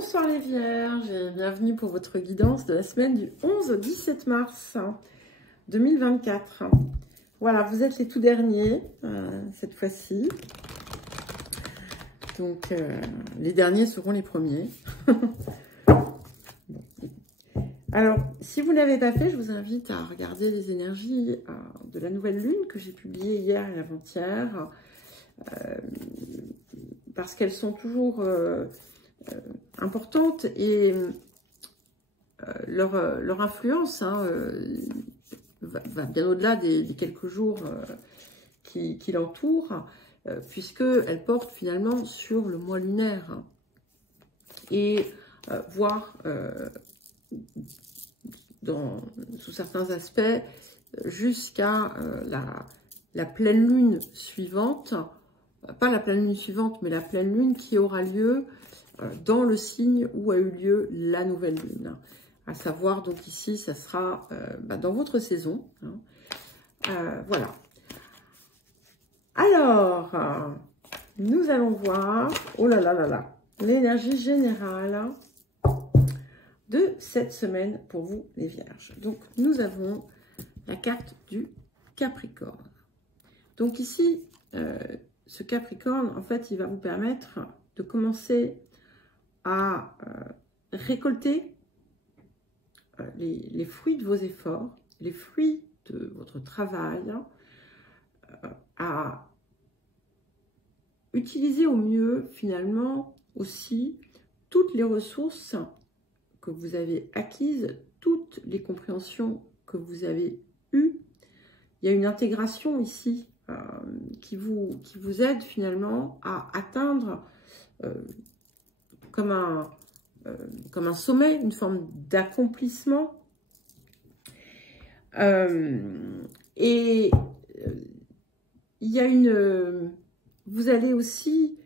Bonsoir les Vierges et bienvenue pour votre guidance de la semaine du 11 au 17 mars 2024. Voilà, vous êtes les tout derniers cette fois-ci. Donc, les derniers seront les premiers. Bon. Alors, si vous ne l'avez pas fait, je vous invite à regarder les énergies de la nouvelle lune que j'ai publiée hier et avant-hier. Parce qu'elles sont toujours importantes et leur influence va bien au-delà des quelques jours qui l'entourent, puisqu'elles portent finalement sur le mois lunaire et voire sous certains aspects jusqu'à la pleine lune suivante. Pas la pleine lune suivante, mais la pleine lune qui aura lieu dans le signe où a eu lieu la nouvelle lune. À savoir, donc ici, ça sera dans votre saison. Voilà. Alors, nous allons voir, oh là là là là, l'énergie générale de cette semaine pour vous, les Vierges. Donc, nous avons la carte du Capricorne. Donc ici, ce Capricorne, en fait, il va vous permettre de commencer à récolter les fruits de vos efforts, les fruits de votre travail, à utiliser au mieux, finalement, aussi toutes les ressources que vous avez acquises, toutes les compréhensions que vous avez eues. Il y a une intégration ici qui vous aide finalement à atteindre comme un sommet, une forme d'accomplissement. Et il y a vous allez aussi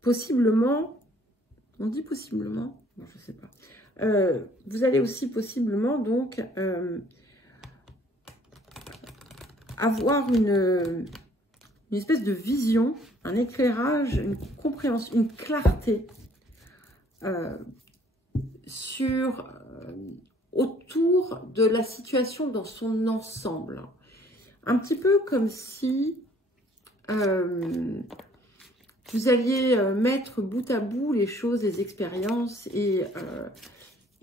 possiblement, on dit possiblement, bon, je sais pas, vous allez aussi possiblement donc avoir une espèce de vision, un éclairage, une compréhension, une clarté autour de la situation dans son ensemble. Un petit peu comme si vous alliez mettre bout à bout les choses, les expériences et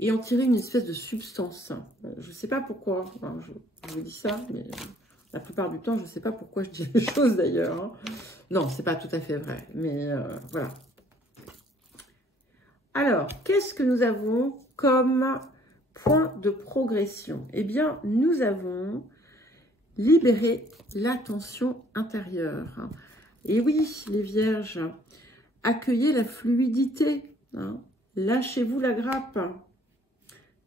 en tirer une espèce de substance. Je ne sais pas pourquoi, enfin, je vous dis ça, mais la plupart du temps, je ne sais pas pourquoi je dis les choses d'ailleurs. Non, ce n'est pas tout à fait vrai, mais voilà. Alors, qu'est-ce que nous avons comme point de progression? Eh bien, nous avons libéré la tension intérieure. Et oui, les Vierges, accueillez la fluidité. Lâchez-vous la grappe.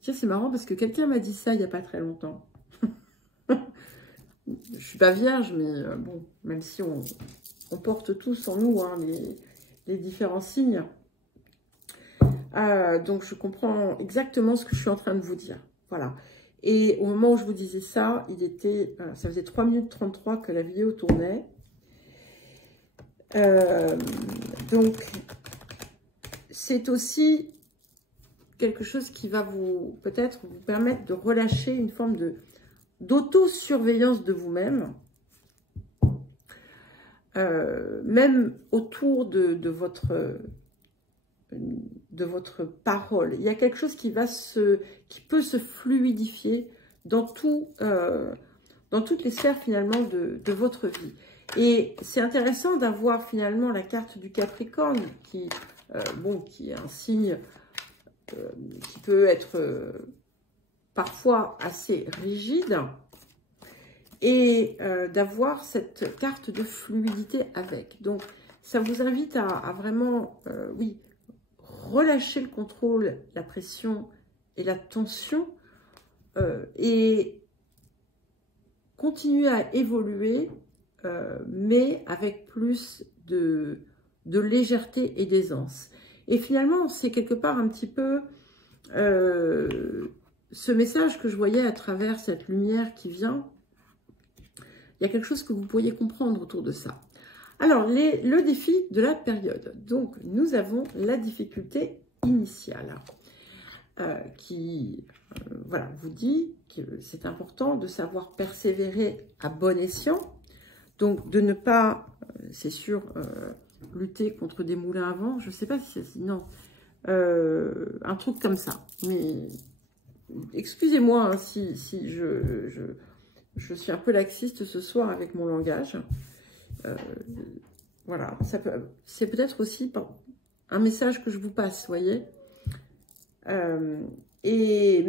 Tiens, c'est marrant parce que quelqu'un m'a dit ça il n'y a pas très longtemps. Je ne suis pas vierge, mais bon, même si on porte tous en nous les différents signes. Donc, je comprends exactement ce que je suis en train de vous dire. Voilà. Et au moment où je vous disais ça, ça faisait 3 minutes 33 que la vidéo tournait. Donc, c'est aussi quelque chose qui va peut-être vous permettre de relâcher une forme d'auto-surveillance de vous-même, même autour de votre parole. Il y a quelque chose qui peut se fluidifier dans toutes les sphères finalement de votre vie. Et c'est intéressant d'avoir finalement la carte du Capricorne qui est un signe qui peut être parfois assez rigide, et d'avoir cette carte de fluidité avec. Donc, ça vous invite à vraiment, oui, relâcher le contrôle, la pression et la tension, et continuer à évoluer, mais avec plus de légèreté et d'aisance. Et finalement, c'est quelque part un petit peu ce message que je voyais à travers cette lumière qui vient. Il y a quelque chose que vous pourriez comprendre autour de ça. Alors, le défi de la période. Donc, nous avons la difficulté initiale qui voilà, vous dit que c'est important de savoir persévérer à bon escient. Donc, de ne pas, c'est sûr, lutter contre des moulins à vent. Je ne sais pas si c'est... Non. Un truc comme ça. Mais excusez-moi hein, si je suis un peu laxiste ce soir avec mon langage. Voilà, c'est peut-être aussi un message que je vous passe, vous voyez. Et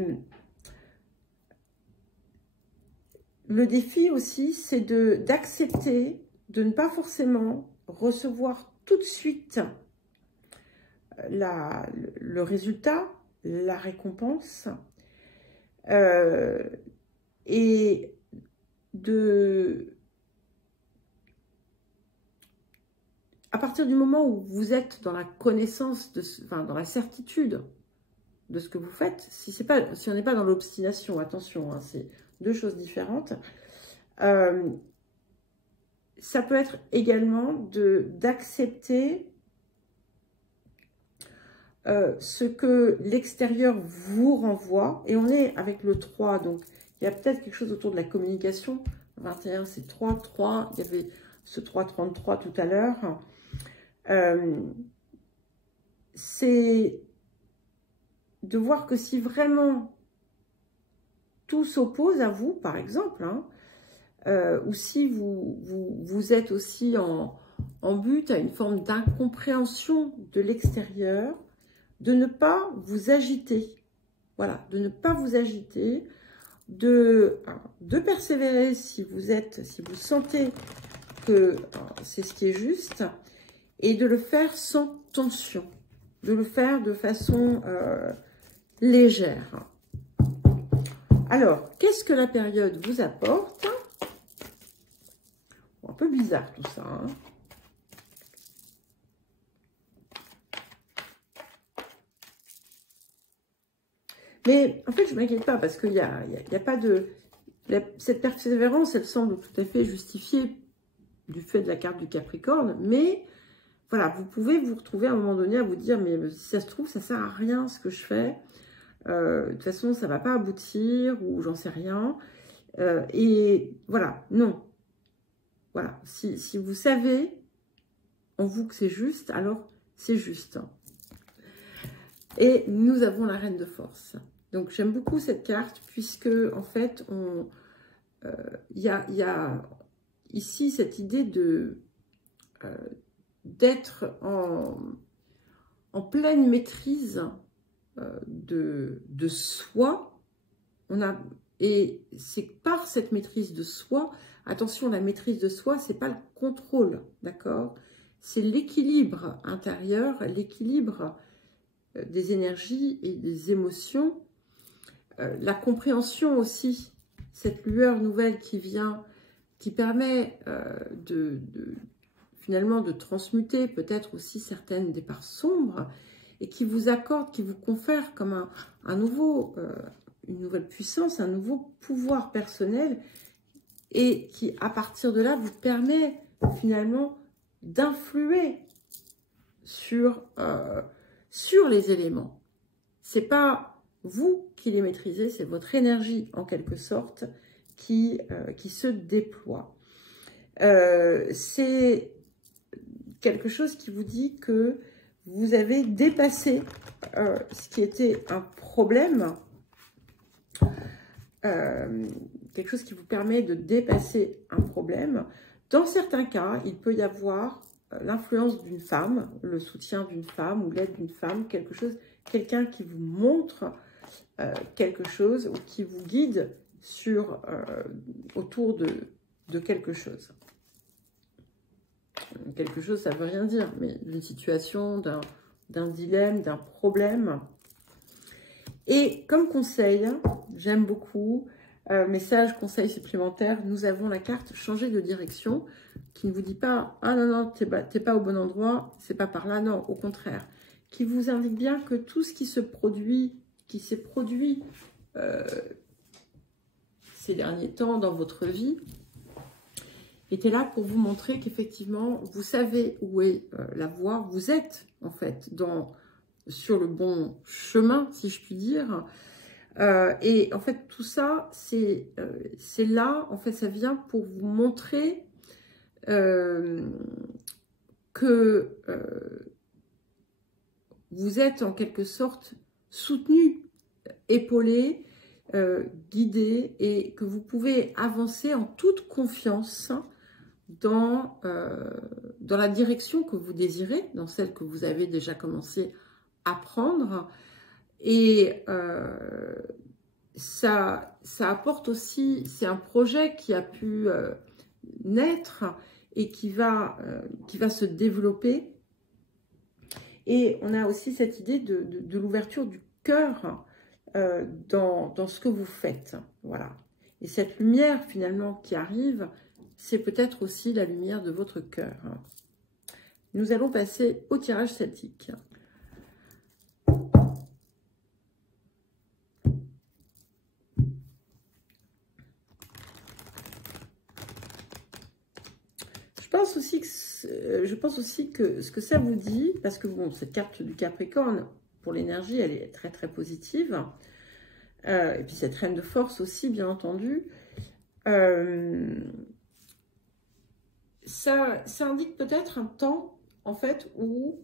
le défi aussi, c'est d'accepter de ne pas forcément recevoir tout de suite le résultat, la récompense, et à partir du moment où vous êtes dans la connaissance, enfin, dans la certitude de ce que vous faites, si on n'est pas dans l'obstination, attention, hein, c'est deux choses différentes, ça peut être également d'accepter ce que l'extérieur vous renvoie, et on est avec le 3, donc il y a peut-être quelque chose autour de la communication. 21 c'est 3, 3, il y avait ce 3,33 tout à l'heure. C'est de voir que si vraiment tout s'oppose à vous, par exemple, hein, ou si vous êtes aussi en but à une forme d'incompréhension de l'extérieur, de ne pas vous agiter. Voilà, de ne pas vous agiter, de persévérer si vous sentez que c'est ce qui est juste, et de le faire sans tension, de le faire de façon légère. Alors, qu'est-ce que la période vous apporte? Un peu bizarre tout ça, hein. Mais en fait, je ne m'inquiète pas parce qu'il n'y a pas de... Cette persévérance, elle semble tout à fait justifiée du fait de la carte du Capricorne. Mais voilà, vous pouvez vous retrouver à un moment donné à vous dire, mais si ça se trouve, ça ne sert à rien ce que je fais. De toute façon, ça ne va pas aboutir ou j'en sais rien. Et voilà, non. Voilà, si vous savez en vous que c'est juste, alors c'est juste. Et nous avons la reine de force. Donc, j'aime beaucoup cette carte puisque, en fait, il y a ici cette idée d'être en pleine maîtrise de soi. Et c'est par cette maîtrise de soi, attention, la maîtrise de soi, c'est pas le contrôle, d'accord? C'est l'équilibre intérieur, l'équilibre des énergies et des émotions, la compréhension aussi, cette lueur nouvelle qui vient, qui permet finalement de transmuter peut-être aussi certaines des parts sombres et qui vous accorde, qui vous confère comme une nouvelle puissance, un nouveau pouvoir personnel et qui, à partir de là, vous permet finalement d'influer sur les éléments. C'est pas vous qui les maîtrisez, c'est votre énergie en quelque sorte qui se déploie. C'est quelque chose qui vous dit que vous avez dépassé ce qui était un problème, quelque chose qui vous permet de dépasser un problème. Dans certains cas, il peut y avoir l'influence d'une femme, le soutien d'une femme ou l'aide d'une femme, quelqu'un qui vous montre quelque chose ou qui vous guide autour de quelque chose. Quelque chose, ça ne veut rien dire, mais d'une situation, d'un dilemme, d'un problème. Et comme conseil, j'aime beaucoup, message, conseil supplémentaire, nous avons la carte changer de direction qui ne vous dit pas, ah non, non, t'es pas au bon endroit, c'est pas par là, non, au contraire, qui vous indique bien que tout ce qui s'est produit ces derniers temps dans votre vie, était là pour vous montrer qu'effectivement, vous savez où est la voie. Vous êtes, en fait, sur le bon chemin, si je puis dire. Et en fait, tout ça, c'est là, en fait, ça vient pour vous montrer que vous êtes en quelque sorte soutenu, épaulé, guidé, et que vous pouvez avancer en toute confiance dans la direction que vous désirez, dans celle que vous avez déjà commencé à prendre. Et ça apporte aussi, c'est un projet qui a pu naître et qui va se développer. Et on a aussi cette idée de l'ouverture du cœur dans ce que vous faites. Voilà. Et cette lumière finalement qui arrive, c'est peut-être aussi la lumière de votre cœur. Nous allons passer au tirage celtique. Je pense aussi que ce que ça vous dit, parce que bon, cette carte du Capricorne, pour l'énergie, elle est très très positive. Et puis cette reine de force aussi, bien entendu. Ça indique peut-être un temps, en fait, où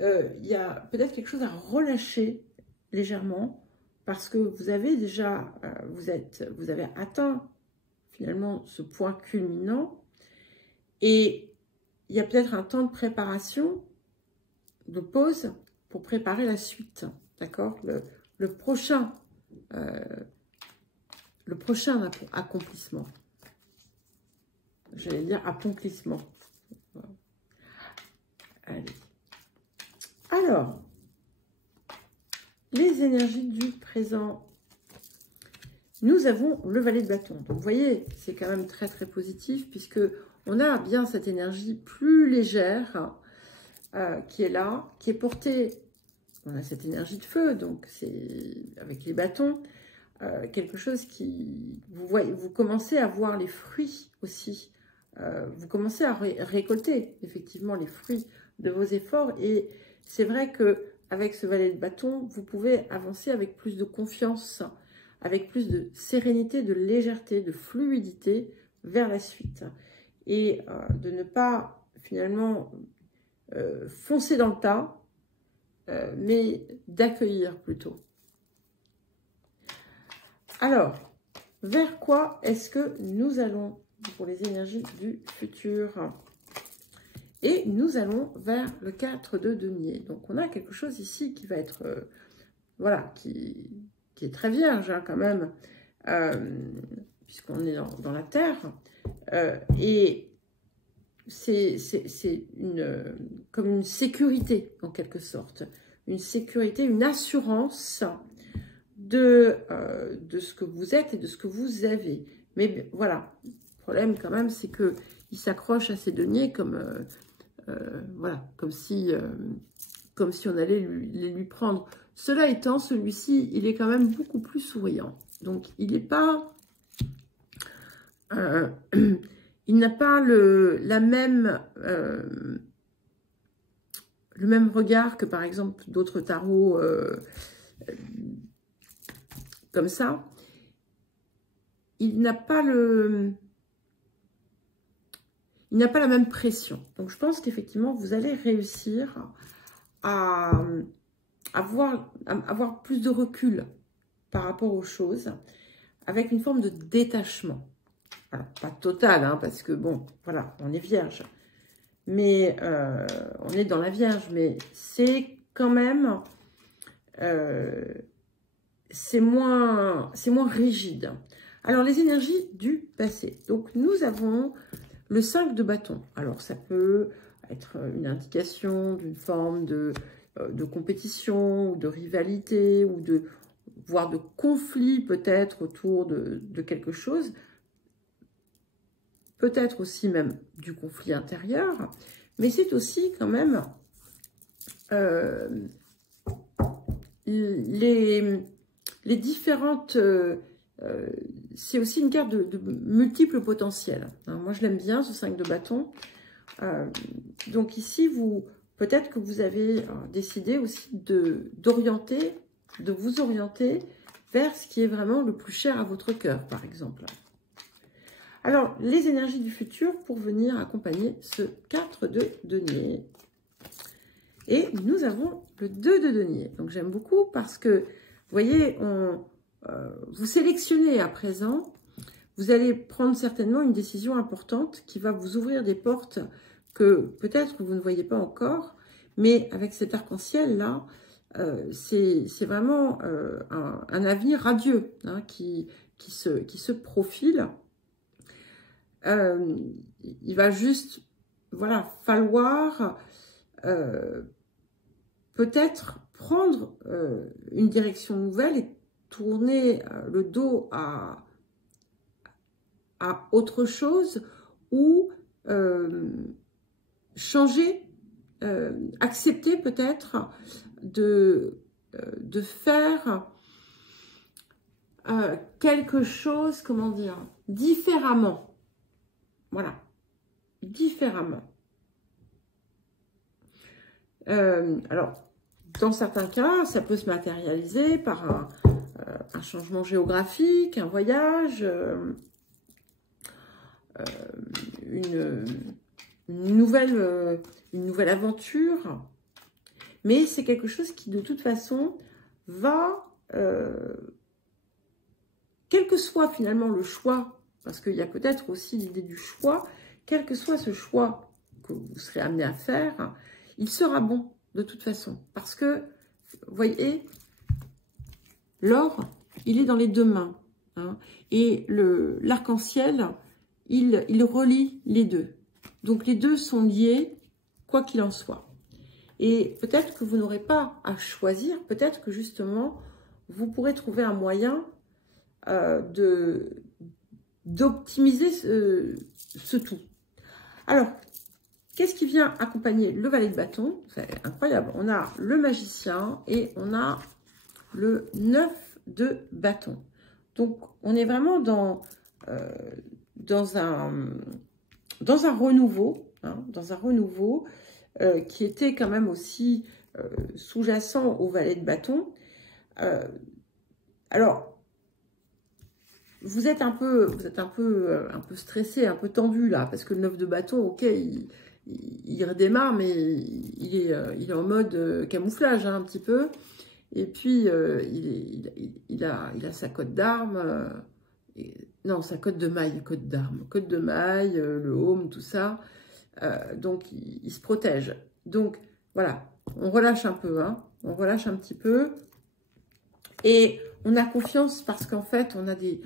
il y a peut-être quelque chose à relâcher légèrement, parce que vous avez déjà, vous avez atteint finalement ce point culminant. Et il y a peut-être un temps de préparation, de pause, pour préparer la suite. D'accord, le prochain accomplissement. J'allais dire accomplissement. Allez. Alors, les énergies du présent. Nous avons le valet de bâton. Donc, vous voyez, c'est quand même très, très positif, puisque on a bien cette énergie plus légère qui est là, qui est portée. On a cette énergie de feu, donc c'est avec les bâtons, quelque chose qui... Vous commencez à voir les fruits aussi. Vous commencez à récolter effectivement les fruits de vos efforts. Et c'est vrai qu'avec ce valet de bâton, vous pouvez avancer avec plus de confiance, avec plus de sérénité, de légèreté, de fluidité vers la suite. Et de ne pas finalement foncer dans le tas, mais d'accueillir plutôt. Alors, vers quoi est-ce que nous allons pour les énergies du futur? Et nous allons vers le 4 de denier. Donc, on a quelque chose ici qui va être, voilà, qui est très vierge hein, quand même, puisqu'on est dans la terre. Et c'est comme une sécurité, en quelque sorte. Une sécurité, une assurance de ce que vous êtes et de ce que vous avez. Mais voilà, le problème quand même, c'est qu'il s'accroche à ces deniers comme, voilà, comme si on allait les lui prendre. Cela étant, celui-ci, il est quand même beaucoup plus souriant. Donc, il n'est pas... il n'a pas le même regard que, par exemple, d'autres tarots comme ça. Il n'a pas la même pression. Donc, je pense qu'effectivement, vous allez réussir à avoir plus de recul par rapport aux choses, avec une forme de détachement. Alors, pas total, hein, parce que, bon, voilà, on est vierge. Mais, on est dans la vierge, mais c'est quand même... c'est moins rigide. Alors, les énergies du passé. Donc, nous avons le 5 de bâton. Alors, ça peut être une indication d'une forme de compétition, ou de rivalité, ou voire de conflit peut-être autour de quelque chose. Peut-être aussi même du conflit intérieur. Mais c'est aussi quand même les différentes c'est aussi une carte de multiples potentiels. Hein. Moi, je l'aime bien, ce 5 de bâton. Donc ici, peut-être que vous avez décidé aussi de vous orienter vers ce qui est vraiment le plus cher à votre cœur, par exemple. Alors, les énergies du futur pour venir accompagner ce 4 de denier. Et nous avons le 2 de denier. Donc, j'aime beaucoup parce que, vous voyez, vous sélectionnez à présent, vous allez prendre certainement une décision importante qui va vous ouvrir des portes que peut-être vous ne voyez pas encore, mais avec cet arc-en-ciel-là, c'est vraiment un avenir radieux hein, qui se profile. Il va juste voilà, falloir peut-être prendre une direction nouvelle et tourner le dos à autre chose ou changer, accepter peut-être de faire quelque chose, comment dire, différemment. Voilà, différemment. Alors, dans certains cas, ça peut se matérialiser par un changement géographique, un voyage, une nouvelle aventure. Mais c'est quelque chose qui, de toute façon, va, quel que soit finalement le choix, parce qu'il y a peut-être aussi l'idée du choix, quel que soit ce choix que vous serez amené à faire, il sera bon de toute façon. Parce que, vous voyez, l'or, il est dans les deux mains. Hein, et l'arc-en-ciel, il relie les deux. Donc, les deux sont liés, quoi qu'il en soit. Et peut-être que vous n'aurez pas à choisir, peut-être que justement, vous pourrez trouver un moyen d'optimiser ce tout. Alors, qu'est-ce qui vient accompagner le valet de bâton? C'est incroyable. On a le magicien et on a le 9 de bâton. Donc, on est vraiment dans un renouveau, hein, qui était quand même aussi sous-jacent au valet de bâton. Alors, vous êtes un peu stressé, un peu tendu là, parce que le 9 de bâton, ok, il redémarre, mais il est en mode camouflage hein, un petit peu. Et puis, il a sa cotte d'armes, non, sa cotte de maille, cotte d'armes, cotte de maille, le home, tout ça. Donc, il se protège. Donc, voilà, on relâche un peu, hein, on relâche un petit peu. Et on a confiance parce qu'en fait, on a des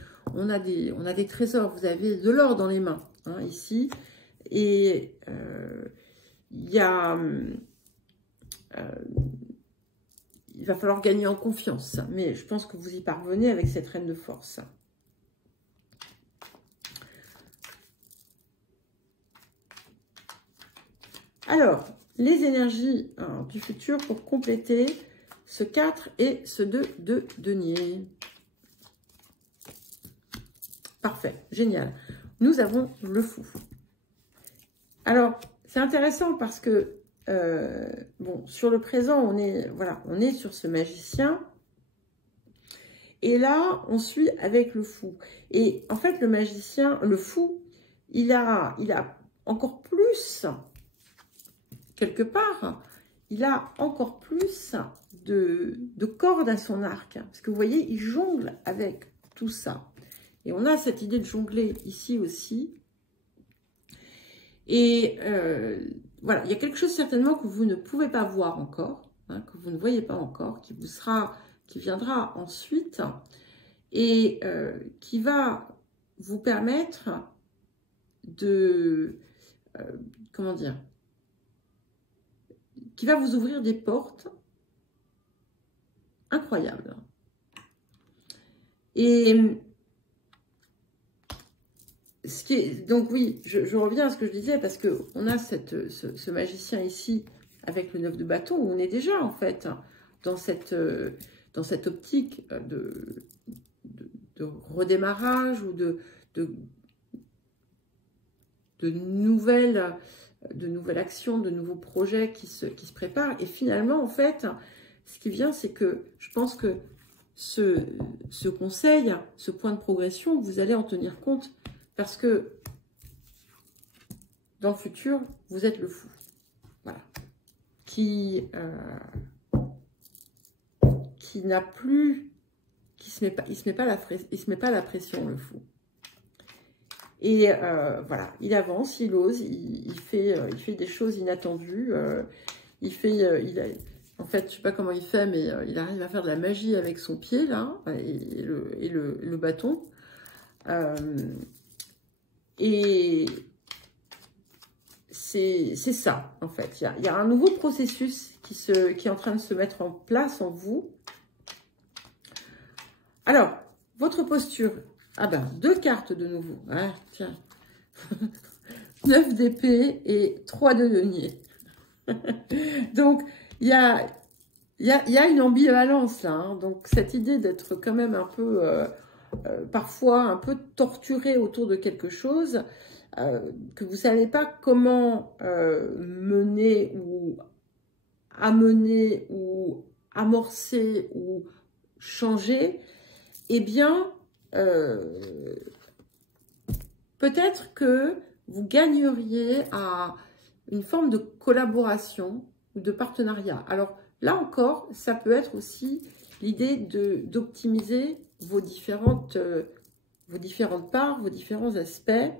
trésors. Vous avez de l'or dans les mains, hein, ici. Et il va falloir gagner en confiance. Mais je pense que vous y parvenez avec cette reine de force. Alors, les énergies du futur pour compléter ce 4 et ce 2 de denier. Parfait, génial. Nous avons le fou. Alors, c'est intéressant parce que, bon, sur le présent, on est sur ce magicien. Et là, on suit avec le fou. Et en fait, le magicien, le fou, il a encore plus, quelque part, il a encore plus de cordes à son arc. Parce que vous voyez, il jongle avec tout ça. Et on a cette idée de jongler ici aussi. Et voilà, il y a quelque chose certainement que vous ne pouvez pas voir encore, hein, que vous ne voyez pas encore, qui viendra ensuite et qui va vous permettre de, comment dire, qui va vous ouvrir des portes incroyables. Et donc oui, je reviens à ce que je disais, parce qu'on a ce magicien ici, avec le 9 de bâton, où on est déjà en fait dans cette optique redémarrage ou de nouvelles actions, de nouveaux projets qui se préparent. Et finalement, en fait, ce qui vient, c'est que je pense que ce conseil, ce point de progression, vous allez en tenir compte parce que dans le futur, vous êtes le fou. Voilà. Qui n'a plus, il se met pas la pression, le fou. Et voilà, il avance, il ose, il fait des choses inattendues. En fait, je sais pas comment il fait, mais il arrive à faire de la magie avec son pied là et le bâton. Et c'est ça, en fait. Il y a un nouveau processus qui est en train de se mettre en place en vous. Alors, votre posture. Ah ben, 2 cartes de nouveau. Ah, tiens. 9 d'épée et 3 de denier. Donc, il y a une ambivalence là. Hein. Donc, cette idée d'être quand même un peu, parfois, un peu torturé autour de quelque chose, que vous ne savez pas comment mener ou amener ou amorcer ou changer, eh bien, peut-être que vous gagneriez à une forme de collaboration ou de partenariat. Alors là encore, ça peut être aussi l'idée d'optimiser vos différentes parts, vos différents aspects.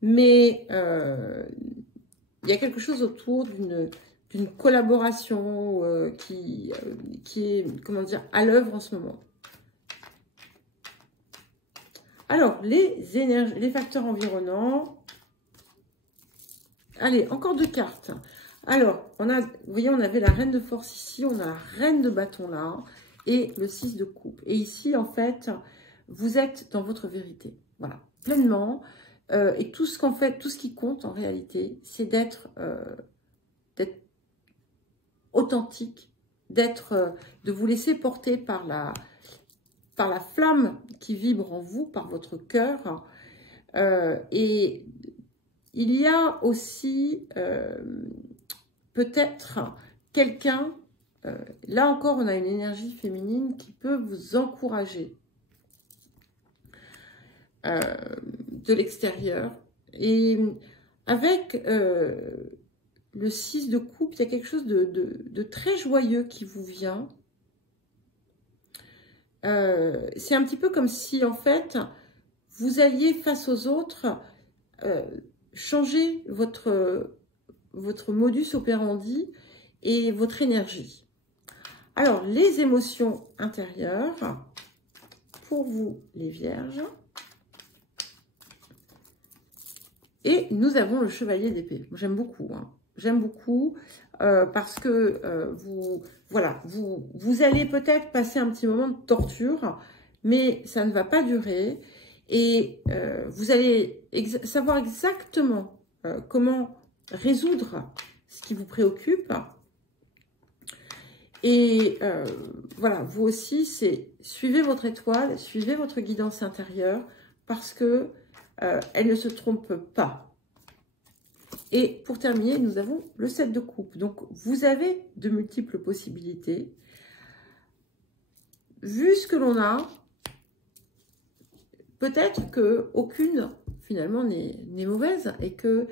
Mais il y a quelque chose autour d'une collaboration qui est, comment dire, à l'œuvre en ce moment. Alors, les facteurs environnants. Allez, encore 2 cartes. Alors, vous voyez, on avait la reine de force ici, on a la reine de bâton là, et le 6 de coupe. Et ici, en fait, vous êtes dans votre vérité. Voilà, pleinement. Et tout ce qui compte en réalité, c'est d'être authentique, de vous laisser porter par la flamme qui vibre en vous, par votre cœur. Et il y a aussi peut-être quelqu'un, là encore on a une énergie féminine qui peut vous encourager de l'extérieur. Et avec le 6 de coupe, il y a quelque chose de très joyeux qui vous vient. C'est un petit peu comme si, en fait, vous alliez face aux autres changer votre modus operandi et votre énergie. Alors, les émotions intérieures, pour vous, les vierges. Et nous avons le chevalier d'épée. J'aime beaucoup, hein. J'aime beaucoup parce que vous allez peut-être passer un petit moment de torture, mais ça ne va pas durer. Et vous allez savoir exactement comment résoudre ce qui vous préoccupe. Et voilà, vous aussi, c'est suivez votre étoile, suivez votre guidance intérieure parce que elle ne se trompe pas. Et pour terminer, nous avons le 7 de coupe. Donc, vous avez de multiples possibilités. Vu ce que l'on a, peut-être qu'aucune, finalement, n'est mauvaise et que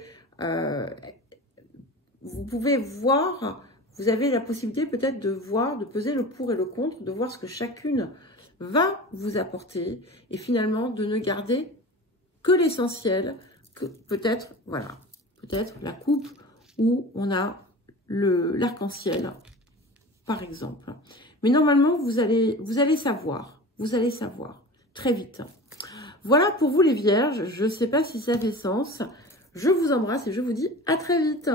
vous pouvez voir, vous avez la possibilité peut-être de voir, de peser le pour et le contre, de voir ce que chacune va vous apporter et finalement de ne garder que l'essentiel, que peut-être, voilà, peut-être la coupe où on a l'arc-en-ciel, par exemple. Mais normalement, vous allez savoir très vite. Voilà pour vous les vierges, je ne sais pas si ça fait sens. Je vous embrasse et je vous dis à très vite.